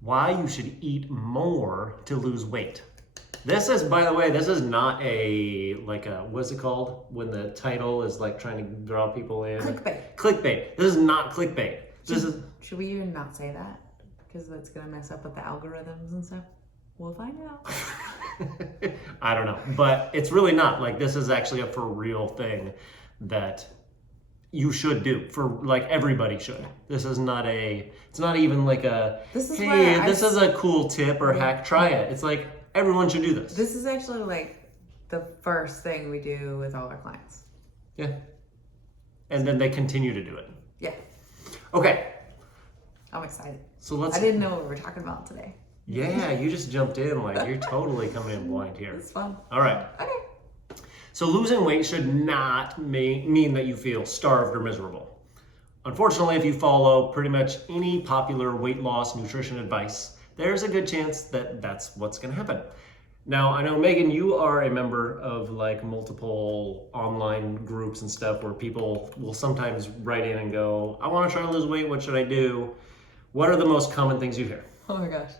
why you should eat more to lose weight. This is, by the way, this is not what's it called? When the title is like trying to draw people in. Clickbait. Clickbait. This is not clickbait. Should we even not say that? Because that's going to mess up with the algorithms and stuff. We'll find out. I don't know, but it's really not. Like, this is actually a for real thing that you should do, for like everybody should. This is not it's not even like this is a cool tip or hack, try it. It's like everyone should do this. This is actually like the first thing we do with all our clients. Yeah. And then they continue to do it. Yeah. Okay. I'm excited. So I didn't know what we were talking about today. Yeah, you just jumped in like you're totally coming in blind here. It's fun. All right. Okay. So losing weight should not mean that you feel starved or miserable. Unfortunately, if you follow pretty much any popular weight loss nutrition advice, there's a good chance that that's what's going to happen. Now, I know, Megan, you are a member of like multiple online groups and stuff where people will sometimes write in and go, I want to try to lose weight. What should I do? What are the most common things you hear? Oh my gosh.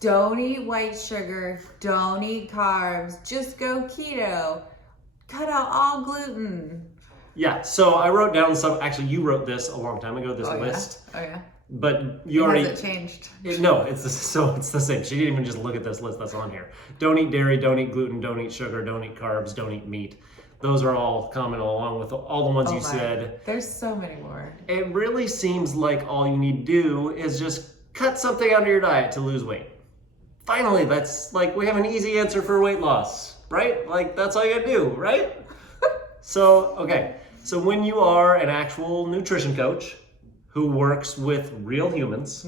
Don't eat white sugar. Don't eat carbs. Just go keto. Cut out all gluten. Yeah, so I wrote down actually you wrote this a long time ago, this list. Oh yeah. But you already... Has it changed? No, it's the same. She didn't even just look at this list that's on here. Don't eat dairy, don't eat gluten, don't eat sugar, don't eat carbs, don't eat meat. Those are all common along with all the ones you said. There's so many more. It really seems like all you need to do is just cut something out of your diet to lose weight. Finally, that's like, we have an easy answer for weight loss, right? Like, that's all you gotta do, right? So when you are an actual nutrition coach who works with real humans,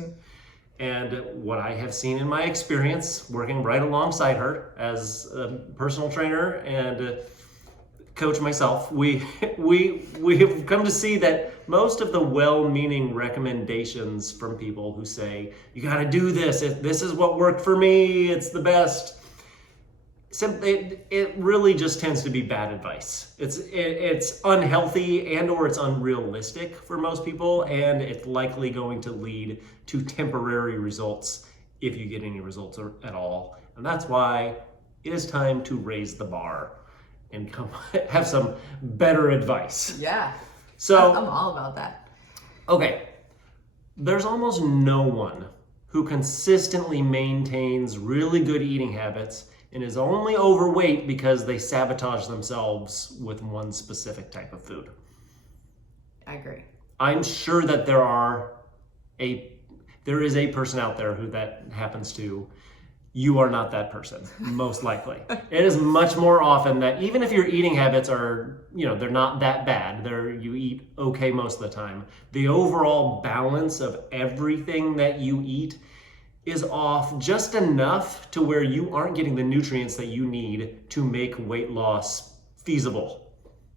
and what I have seen in my experience working right alongside her as a personal trainer and coach myself, we have come to see that most of the well-meaning recommendations from people who say, you got to do this, this is what worked for me, it's the best, it really just tends to be bad advice. It's unhealthy and or it's unrealistic for most people, and it's likely going to lead to temporary results if you get any results at all. And that's why it is time to raise the bar and have some better advice. Yeah. So I'm all about that. Okay. There's almost no one who consistently maintains really good eating habits and is only overweight because they sabotage themselves with one specific type of food. I agree. I'm sure that there is a person out there who that happens to. You are not that person, most likely. It is much more often that even if your eating habits are, they're not that bad, you eat okay most of the time, the overall balance of everything that you eat is off just enough to where you aren't getting the nutrients that you need to make weight loss feasible,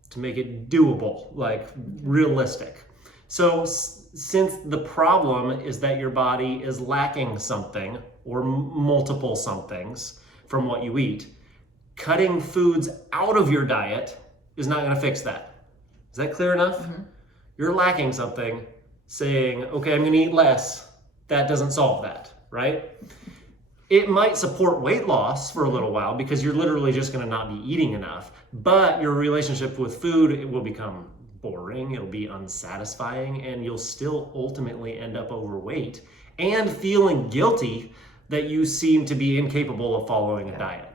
to make it doable, like realistic. So since the problem is that your body is lacking something or multiple somethings from what you eat, cutting foods out of your diet is not going to fix that. Is that clear enough? Mm-hmm. You're lacking something, saying, okay, I'm going to eat less. That doesn't solve that, right? It might support weight loss for a little while because you're literally just going to not be eating enough, but your relationship with food, it will become boring, it'll be unsatisfying, and you'll still ultimately end up overweight and feeling guilty that you seem to be incapable of following a diet.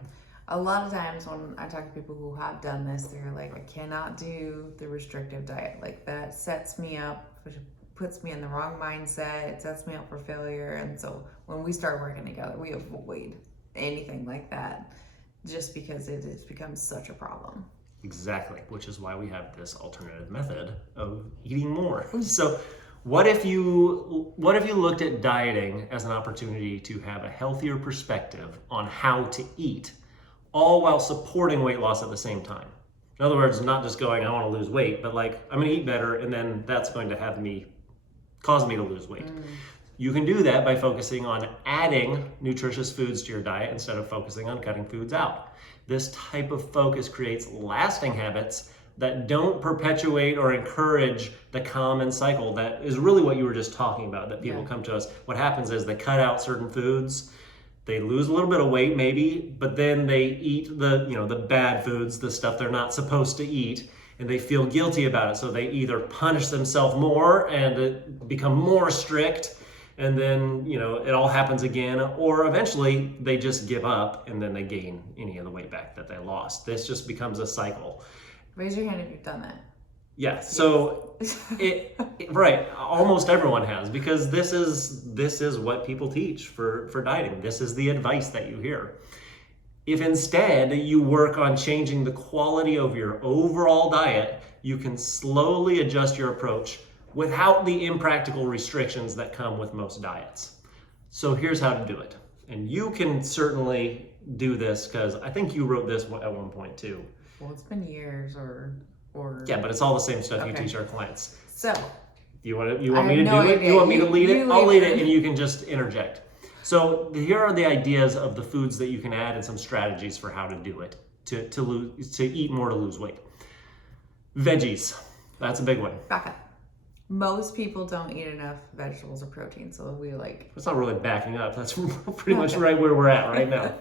A lot of times when I talk to people who have done this, they're like, I cannot do the restrictive diet. Like, that sets me up, puts me in the wrong mindset, it sets me up for failure. And so when we start working together, we avoid anything like that just because it has become such a problem. Exactly, which is why we have this alternative method of eating more. So what if you looked at dieting as an opportunity to have a healthier perspective on how to eat, all while supporting weight loss at the same time? In other words, not just going, I want to lose weight, but like, I'm going to eat better, and then that's going to cause me to lose weight. You can do that by focusing on adding nutritious foods to your diet instead of focusing on cutting foods out. This type of focus creates lasting habits that don't perpetuate or encourage the common cycle that is really what you were just talking about, that people come to us. What happens is they cut out certain foods, they lose a little bit of weight maybe, but then they eat the bad foods, the stuff they're not supposed to eat, and they feel guilty about it. So they either punish themselves more and become more strict, and then it all happens again, or eventually they just give up and then they gain any of the weight back that they lost. This just becomes a cycle. Raise your hand if you've done that. Yeah, so right, almost everyone has, because this is what people teach for dieting. This is the advice that you hear. If instead you work on changing the quality of your overall diet, you can slowly adjust your approach without the impractical restrictions that come with most diets. So here's how to do it. And you can certainly do this, because I think you wrote this at one point too. Well, it's been years or yeah, but it's all the same stuff you teach our clients. So you want me to do it? You want me to lead it? I'll lead it and you can just interject. So here are the ideas of the foods that you can add and some strategies for how to do it, to eat more to lose weight. Veggies, that's a big one. Back up. Most people don't eat enough vegetables or protein, so It's not really backing up. That's pretty much right where we're at right now.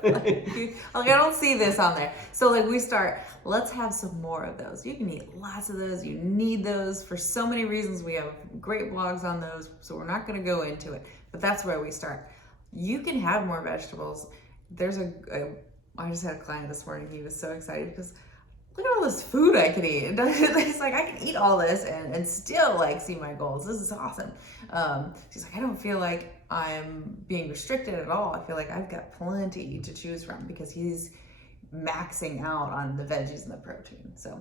I don't see this on there. So we start, let's have some more of those. You can eat lots of those. You need those for so many reasons. We have great blogs on those, so we're not going to go into it. But that's where we start. You can have more vegetables. I just had a client this morning. He was so excited because look at all this food I could eat. It's like, I can eat all this and still see my goals. This is awesome. She's like, I don't feel like I'm being restricted at all. I feel like I've got plenty to choose from because he's maxing out on the veggies and the protein. So,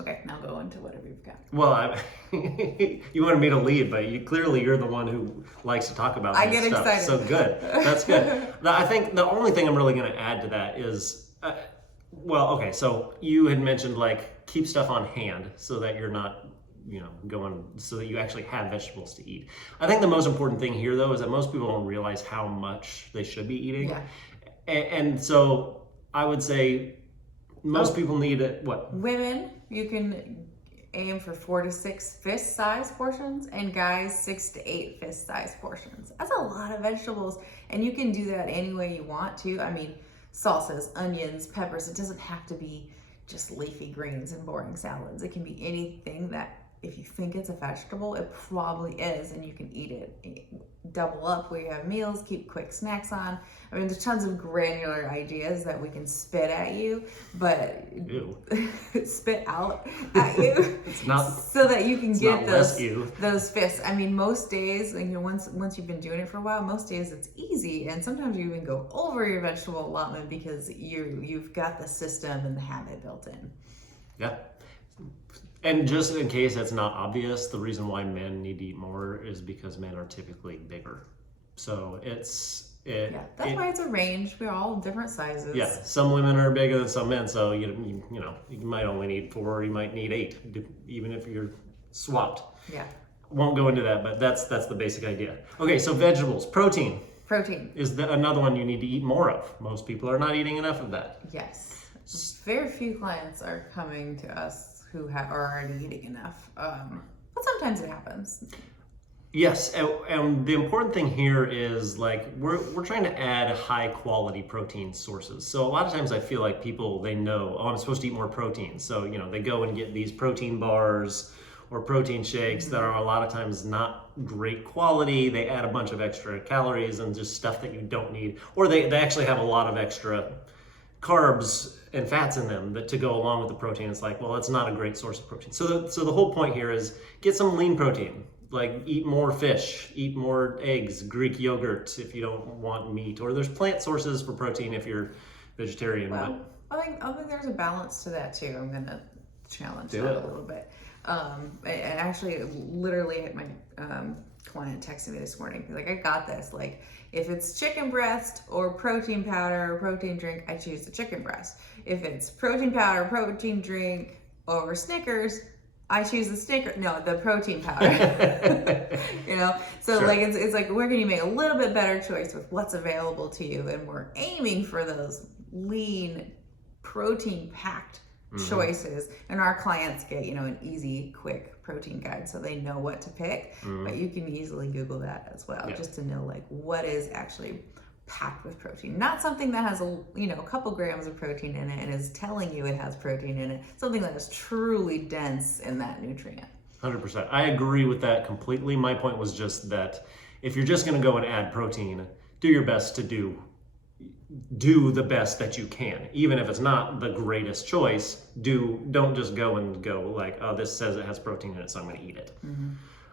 okay, now go into whatever you've got. Well, you wanted me to lead, but you're the one who likes to talk about I this get stuff. excited. So good. That's good. I think the only thing I'm really going to add to that is, so you had mentioned keep stuff on hand so that you're not, going, so that you actually have vegetables to eat. I think the most important thing here, though, is that most people don't realize how much they should be eating. Yeah. And so I would say most people need what? Women, you can aim for 4 to 6 fist-size portions, and guys 6 to 8 fist-size portions. That's a lot of vegetables, and you can do that any way you want to. I mean, salsas, onions, peppers. It doesn't have to be just leafy greens and boring salads. It can be anything that, if you think it's a vegetable, it probably is, and you can eat it. Double up where you have meals, keep quick snacks on. I mean, there's tons of granular ideas that we can spit at you, but spit out at you. It's not so that you can get those fists. I mean, most days, once you've been doing it for a while, most days it's easy, and sometimes you even go over your vegetable allotment because you've got the system and the habit built in. Yeah. And just in case that's not obvious, the reason why men need to eat more is because men are typically bigger. So that's why it's a range. We're all different sizes. Yeah, some women are bigger than some men, so you might only need 4, or you might need 8, even if you're swapped. Yeah. Won't go into that, but that's the basic idea. Okay, so vegetables, protein. Protein is another one you need to eat more of. Most people are not eating enough of that. Yes. Very few clients are coming to us who are already eating enough, but sometimes it happens. Yes, and the important thing here is we're trying to add high quality protein sources. So a lot of times I feel like people, they know, I'm supposed to eat more protein. So they go and get these protein bars or protein shakes that are a lot of times not great quality. They add a bunch of extra calories and just stuff that you don't need, or they actually have a lot of extra carbs and fats in them that to go along with the protein. It's it's not a great source of protein. So the whole point here is get some lean protein. Eat more fish, eat more eggs, Greek yogurt if you don't want meat, or there's plant sources for protein if you're vegetarian. Well, I think there's a balance to that too. I'm gonna challenge that a little bit. And actually, literally, my client texted me this morning. He's like, I got this. If it's chicken breast or protein powder or protein drink, I choose the chicken breast. If it's protein powder, protein drink over Snickers, I choose the protein powder. So sure. It's where can you make a little bit better choice with what's available to you, and we're aiming for those lean, protein packed choices, and our clients get, you know, an easy, quick protein guide so they know what to pick. But you can easily Google that as well, just to know like what is actually packed with protein. Not something that has a couple grams of protein in it and is telling you it has protein in it. Something that is truly dense in that nutrient. 100%. I agree with that completely. My point was just that if you're just going to go and add protein, do your best to do the best that you can. Even if it's not the greatest choice, don't just go like, oh, this says it has protein in it, so I'm going to eat it.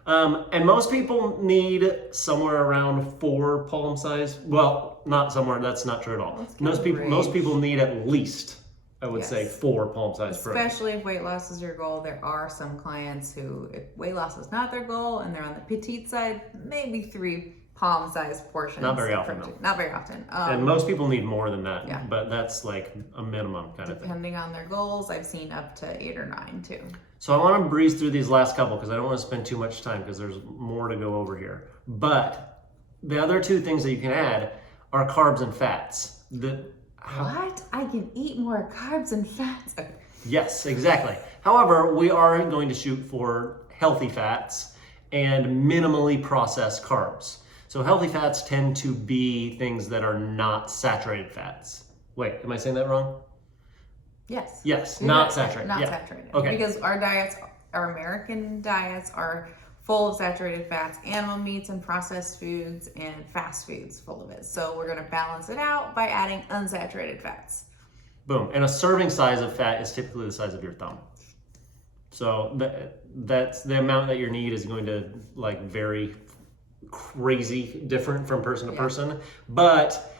And most people need somewhere around 4 palm size. Well, not somewhere, that's not true at all. Most people need at least, I would say, 4 palm size protein. Especially if weight loss is your goal. There are some clients who, if weight loss is not their goal and they're on the petite side, maybe 3 palm size portions. Not very often though. Not very often. And most people need more than that, but that's like a minimum kind of thing. Depending on their goals, I've seen up to 8 or 9 too. So I want to breeze through these last couple because I don't want to spend too much time because there's more to go over here. But the other 2 things that you can add are carbs and fats. What? I can eat more carbs and fats? Okay. Yes, exactly. However, we are going to shoot for healthy fats and minimally processed carbs. So healthy fats tend to be things that are not saturated fats. Wait, am I saying that wrong? Yes. Yes, not saturated. Not saturated. Okay. Because our American diets are full of saturated fats, animal meats and processed foods, and fast foods full of it. So we're going to balance it out by adding unsaturated fats. Boom. And a serving size of fat is typically the size of your thumb. So that's the amount that you need is going to like vary crazy different from person to person. But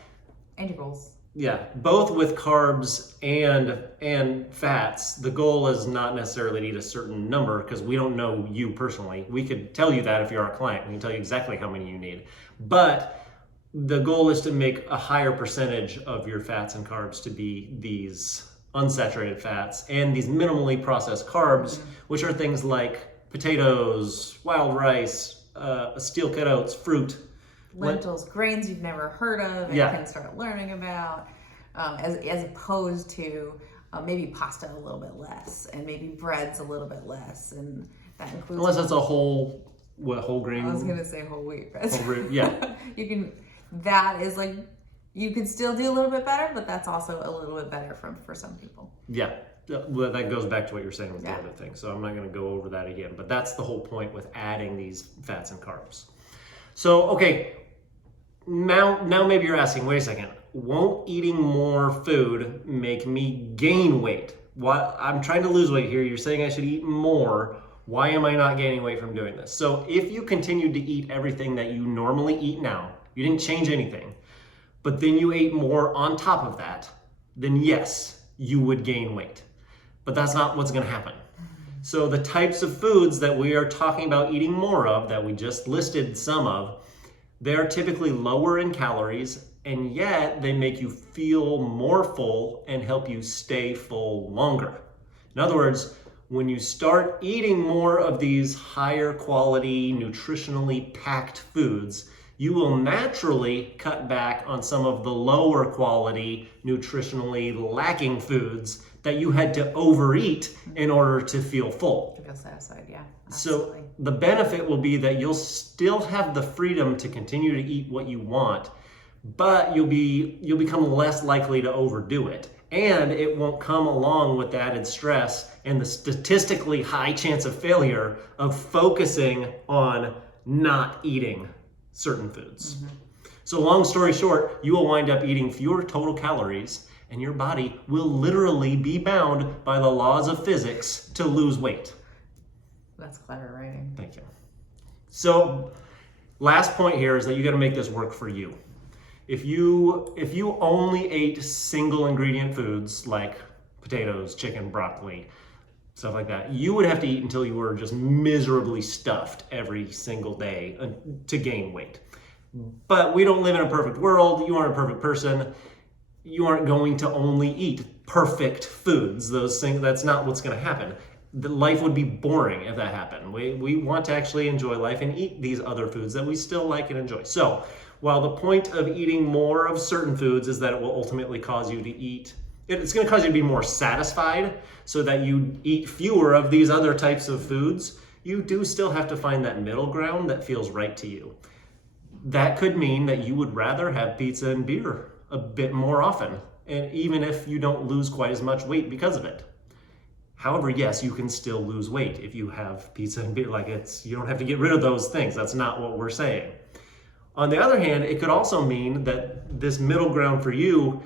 and your goals. Yeah, both with carbs and fats, the goal is not necessarily to eat a certain number because we don't know you personally. We could tell you that if you're our client. We can tell you exactly how many you need. But the goal is to make a higher percentage of your fats and carbs to be these unsaturated fats and these minimally processed carbs, which are things like potatoes, wild rice, steel cut oats, fruit, lentils, grains you've never heard of and can start learning about, as opposed to maybe pasta a little bit less and maybe breads a little bit less, and that includes unless it's a whole grain. I was gonna say whole wheat breads. Whole wheat, yeah. That is like, you can still do a little bit better, but that's also a little bit better for some people. Yeah. Well, that goes back to what you're saying with the other thing. So I'm not going to go over that again, but that's the whole point with adding these fats and carbs. So, okay, now maybe you're asking, wait a second, won't eating more food make me gain weight? What? I'm trying to lose weight here. You're saying I should eat more. Why am I not gaining weight from doing this? So if you continued to eat everything that you normally eat now, you didn't change anything, but then you ate more on top of that, then yes, you would gain weight. But that's not what's going to happen. So the types of foods that we are talking about eating more of, that we just listed some of, they're typically lower in calories, and yet they make you feel more full and help you stay full longer. In other words, when you start eating more of these higher quality, nutritionally packed foods, you will naturally cut back on some of the lower quality, nutritionally lacking foods that you had to overeat in order to feel full. To feel satisfied, yeah. Absolutely. So the benefit will be that you'll still have the freedom to continue to eat what you want, but you'll become less likely to overdo it. And it won't come along with the added stress and the statistically high chance of failure of focusing on not eating certain foods. So long story short, you will wind up eating fewer total calories and your body will literally be bound by the laws of physics to lose weight. That's clever writing. Thank you. So last point here is that you got to make this work for you. If you only ate single ingredient foods like potatoes, chicken, broccoli, stuff like that, you would have to eat until you were just miserably stuffed every single day to gain weight. But we don't live in a perfect world. You aren't a perfect person. You aren't going to only eat perfect foods. Those things, that's not what's going to happen. The life would be boring if that happened. We want to actually enjoy life and eat these other foods that we still like and enjoy. So while the point of eating more of certain foods is that it will ultimately cause you to eat it's going to cause you to be more satisfied so that you eat fewer of these other types of foods. You do still have to find that middle ground that feels right to you. That could mean that you would rather have pizza and beer a bit more often, and even if you don't lose quite as much weight because of it. However, yes, you can still lose weight if you have pizza and beer. You don't have to get rid of those things. That's not what we're saying. On the other hand, it could also mean that this middle ground for you,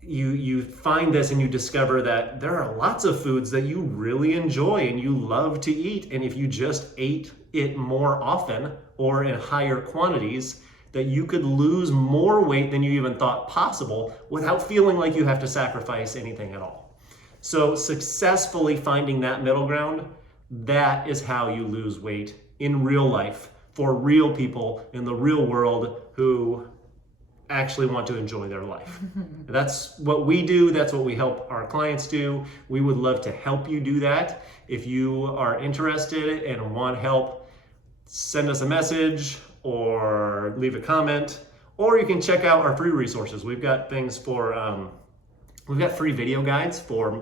you find this and you discover that there are lots of foods that you really enjoy and you love to eat. And if you just ate it more often or in higher quantities, that you could lose more weight than you even thought possible without feeling like you have to sacrifice anything at all. So successfully finding that middle ground, that is how you lose weight in real life for real people in the real world who actually want to enjoy their life. That's what we do. That's what we help our clients do. We would love to help you do that. If you are interested and want help, send us a message or leave a comment, or you can check out our free resources. We've got things for, we've got free video guides for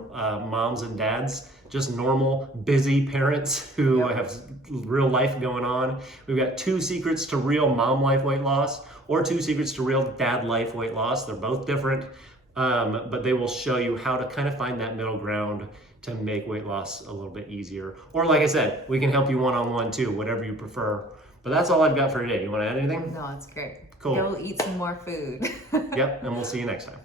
moms and dads, just normal, busy parents who have real life going on. We've got 2 secrets to real mom life weight loss, or 2 secrets to real dad life weight loss. They're both different, but they will show you how to kind of find that middle ground to make weight loss a little bit easier. Or like I said, we can help you one-on-one too, whatever you prefer. But that's all I've got for today. You want to add anything? No, it's great. Cool. Go eat some more food. Yep, and we'll see you next time.